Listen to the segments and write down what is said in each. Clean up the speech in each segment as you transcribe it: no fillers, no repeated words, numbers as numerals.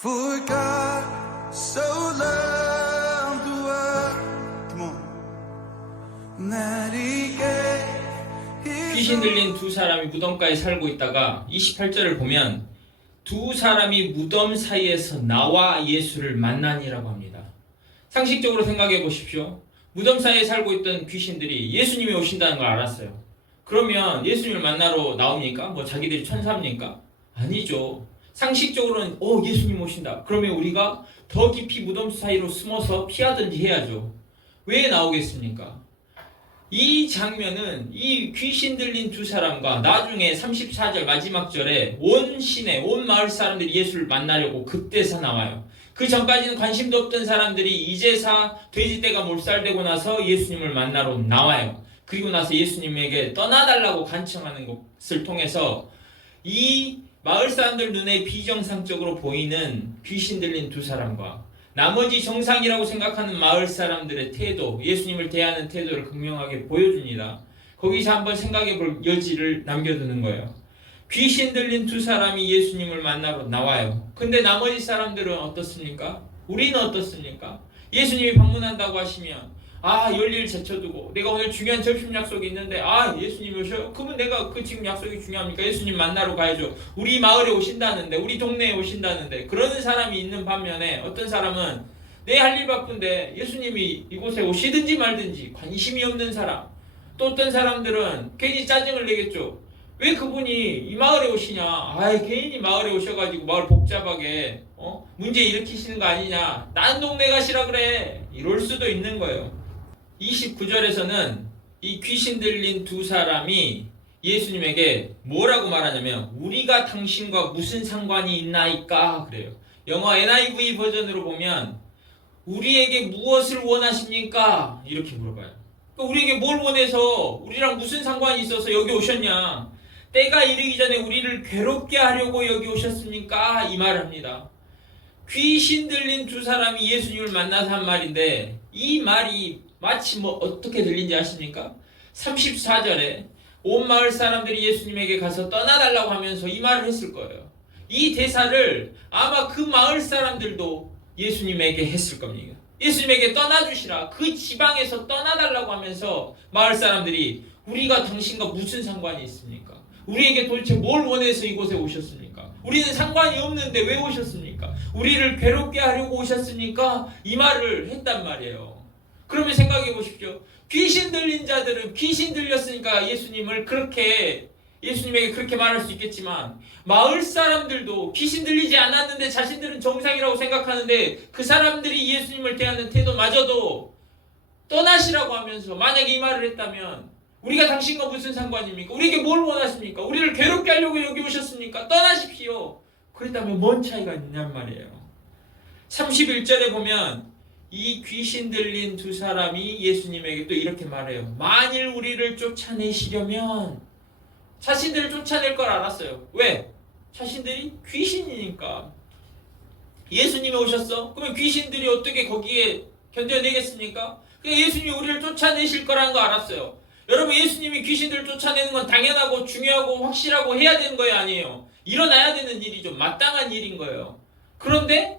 For God so loved the world, come on, that He gave 귀신 들린 두 사람이 무덤가에 살고 있다가 28절을 보면 두 사람이 무덤 사이에서 나와 예수를 만나니라고 합니다. 상식적으로 생각해 보십시오. 무덤 사이에 살고 있던 귀신들이 예수님이 오신다는 걸 알았어요. 그러면 예수님을 만나러 나옵니까? 뭐 자기들이 천사입니까? 아니죠. 상식적으로는 예수님 오신다. 그러면 우리가 더 깊이 무덤 사이로 숨어서 피하든지 해야죠. 왜 나오겠습니까? 이 장면은 이 귀신 들린 두 사람과 나중에 34절 마지막 절에 온 시내, 온 마을 사람들이 예수를 만나려고 그때서 나와요. 그 전까지는 관심도 없던 사람들이 이제사 돼지떼가 몰살되고 나서 예수님을 만나러 나와요. 그리고 나서 예수님에게 떠나달라고 간청하는 것을 통해서 이 마을 사람들 눈에 비정상적으로 보이는 귀신 들린 두 사람과 나머지 정상이라고 생각하는 마을 사람들의 태도, 예수님을 대하는 태도를 극명하게 보여줍니다. 거기서 한번 생각해 볼 여지를 남겨두는 거예요. 귀신 들린 두 사람이 예수님을 만나러 나와요. 근데 나머지 사람들은 어떻습니까? 우리는 어떻습니까? 예수님이 방문한다고 하시면 열일 제쳐두고 내가 오늘 중요한 점심 약속이 있는데 예수님이 오셔요? 그러면 내가 지금 약속이 중요합니까? 예수님 만나러 가야죠. 우리 마을에 오신다는데, 우리 동네에 오신다는데, 그러는 사람이 있는 반면에 어떤 사람은 내 할 일 바쁜데 예수님이 이곳에 오시든지 말든지 관심이 없는 사람, 또 어떤 사람들은 괜히 짜증을 내겠죠. 왜 그분이 이 마을에 오시냐? 괜히 마을에 오셔가지고 마을 복잡하게 문제 일으키시는 거 아니냐? 딴 동네 가시라 그래. 이럴 수도 있는 거예요. 29절에서는 이 귀신 들린 두 사람이 예수님에게 뭐라고 말하냐면 우리가 당신과 무슨 상관이 있나이까 그래요. 영어 NIV 버전으로 보면 우리에게 무엇을 원하십니까? 이렇게 물어봐요. 우리에게 뭘 원해서 우리랑 무슨 상관이 있어서 여기 오셨냐? 때가 이르기 전에 우리를 괴롭게 하려고 여기 오셨습니까? 이 말을 합니다. 귀신 들린 두 사람이 예수님을 만나서 한 말인데 이 말이 마치 어떻게 들린지 아십니까? 34절에 온 마을 사람들이 예수님에게 가서 떠나달라고 하면서 이 말을 했을 거예요. 이 대사를 아마 그 마을 사람들도 예수님에게 했을 겁니다. 예수님에게 떠나주시라. 그 지방에서 떠나달라고 하면서 마을 사람들이 우리가 당신과 무슨 상관이 있습니까? 우리에게 도대체 뭘 원해서 이곳에 오셨습니까? 우리는 상관이 없는데 왜 오셨습니까? 우리를 괴롭게 하려고 오셨습니까? 이 말을 했단 말이에요. 그러면 생각해 보십시오. 귀신 들린 자들은 귀신 들렸으니까 예수님에게 그렇게 말할 수 있겠지만 마을 사람들도 귀신 들리지 않았는데 자신들은 정상이라고 생각하는데 그 사람들이 예수님을 대하는 태도마저도 떠나시라고 하면서 만약에 이 말을 했다면 우리가 당신과 무슨 상관입니까? 우리에게 뭘 원하십니까? 우리를 괴롭게 하려고 여기 오셨습니까? 떠나십시오. 그랬다면 뭔 차이가 있냔 말이에요. 31절에 보면 이 귀신 들린 두 사람이 예수님에게 또 이렇게 말해요. 만일 우리를 쫓아내시려면 자신들을 쫓아낼 걸 알았어요. 왜? 자신들이 귀신이니까. 예수님이 오셨어? 그러면 귀신들이 어떻게 거기에 견뎌내겠습니까? 그냥 예수님이 우리를 쫓아내실 거라는 거 알았어요. 여러분, 예수님이 귀신들을 쫓아내는 건 당연하고 중요하고 확실하고 해야 되는 거예요? 아니에요? 일어나야 되는 일이죠. 마땅한 일인 거예요. 그런데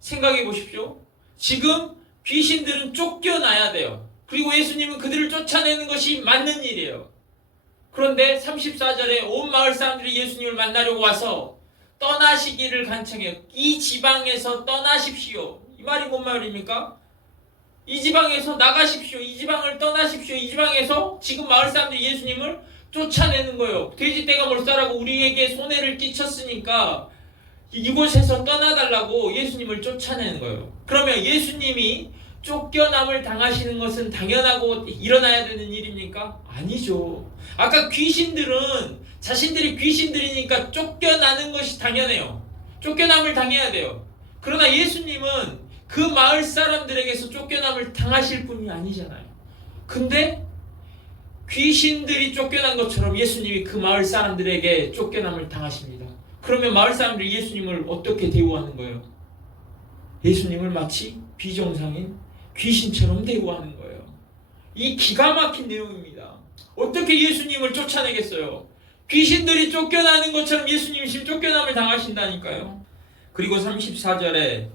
생각해 보십시오. 지금 귀신들은 쫓겨나야 돼요. 그리고 예수님은 그들을 쫓아내는 것이 맞는 일이에요. 그런데 34절에 온 마을 사람들이 예수님을 만나려고 와서 떠나시기를 간청해요. 이 지방에서 떠나십시오. 이 말이 뭔 말입니까? 이 지방에서 나가십시오. 이 지방을 떠나십시오. 이 지방에서 지금 마을 사람들이 예수님을 쫓아내는 거예요. 돼지떼가 몰살하고 우리에게 손해를 끼쳤으니까 이곳에서 떠나달라고 예수님을 쫓아내는 거예요. 그러면 예수님이 쫓겨남을 당하시는 것은 당연하고 일어나야 되는 일입니까? 아니죠. 아까 귀신들은 자신들이 귀신들이니까 쫓겨나는 것이 당연해요. 쫓겨남을 당해야 돼요. 그러나 예수님은 그 마을 사람들에게서 쫓겨남을 당하실 분이 아니잖아요. 근데 귀신들이 쫓겨난 것처럼 예수님이 그 마을 사람들에게 쫓겨남을 당하십니다. 그러면 마을 사람들이 예수님을 어떻게 대우하는 거예요? 예수님을 마치 비정상인 귀신처럼 대우하는 거예요. 이 기가 막힌 내용입니다. 어떻게 예수님을 쫓아내겠어요? 귀신들이 쫓겨나는 것처럼 예수님이 지금 쫓겨남을 당하신다니까요. 그리고 34절에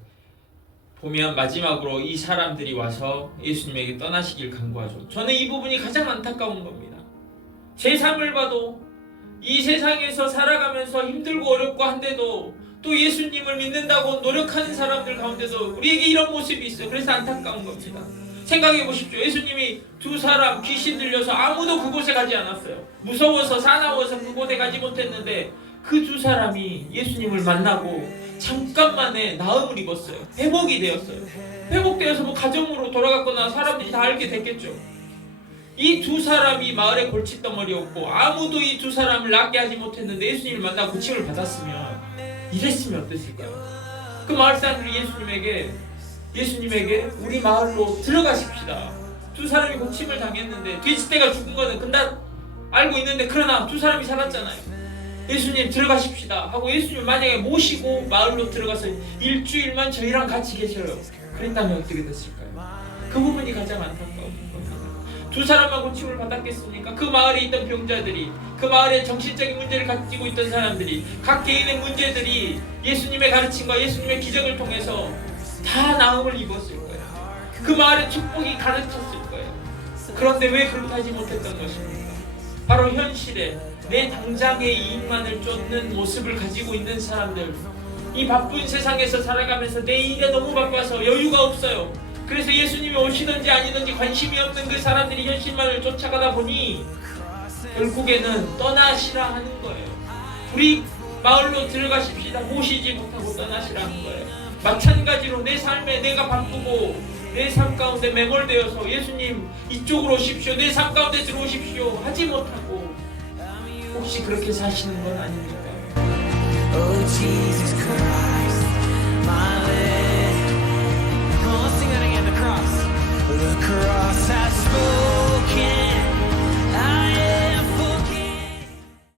보면 마지막으로 이 사람들이 와서 예수님에게 떠나시길 간구하죠. 저는 이 부분이 가장 안타까운 겁니다. 제 삶을 봐도 이 세상에서 살아가면서 힘들고 어렵고 한데도 또 예수님을 믿는다고 노력하는 사람들 가운데도 우리에게 이런 모습이 있어요. 그래서 안타까운 겁니다. 생각해 보십시오. 예수님이 두 사람 귀신 들려서 아무도 그곳에 가지 않았어요. 무서워서 사나워서 그곳에 가지 못했는데 그 두 사람이 예수님을 만나고 잠깐만에 나음을 입었어요. 회복이 되었어요. 회복되어서 뭐 가정으로 돌아갔거나 사람들이 다 알게 됐겠죠. 이 두 사람이 마을의 골칫덩어리였고 아무도 이 두 사람을 낫게 하지 못했는데 예수님을 만나고 고침을 받았으면 이랬으면 어땠을까요? 그 마을 사람들이 예수님에게 우리 마을로 들어가십시다. 두 사람이 고침을 당했는데 돼지떼가 죽은 거는 그날 알고 있는데 그러나 두 사람이 살았잖아요. 예수님 들어가십시다 하고 예수님을 만약에 모시고 마을로 들어가서 일주일만 저희랑 같이 계셔요. 그랬다면 어떻게 됐을까요? 그 부분이 가장 안타까운 겁니다. 두 사람만 고침을 받았겠습니까? 그 마을에 있던 병자들이, 그 마을에 정신적인 문제를 가지고 있던 사람들이, 각 개인의 문제들이 예수님의 가르침과 예수님의 기적을 통해서 다 나음을 입었을 거예요. 그 마을의 축복이 가르쳤을 거예요. 그런데 왜 그렇게 하지 못했던 것입니까? 바로 현실에 내 당장의 이익만을 쫓는 모습을 가지고 있는 사람들, 이 바쁜 세상에서 살아가면서 내 일에 너무 바빠서 여유가 없어요. 그래서 예수님이 오시든지 아니든지 관심이 없는 그 사람들이 현실만을 쫓아가다 보니 결국에는 떠나시라 하는 거예요. 우리 마을로 들어가십시다. 모시지 못하고 떠나시라 하는 거예요. 마찬가지로 내 삶에 내가 바쁘고 내 삶 가운데 매몰되어서 예수님 이쪽으로 오십시오, 내 삶 가운데 들어오십시오 하지 못하고 혹시 그렇게 사시는 건 아닙니까? Oh Jesus Christ.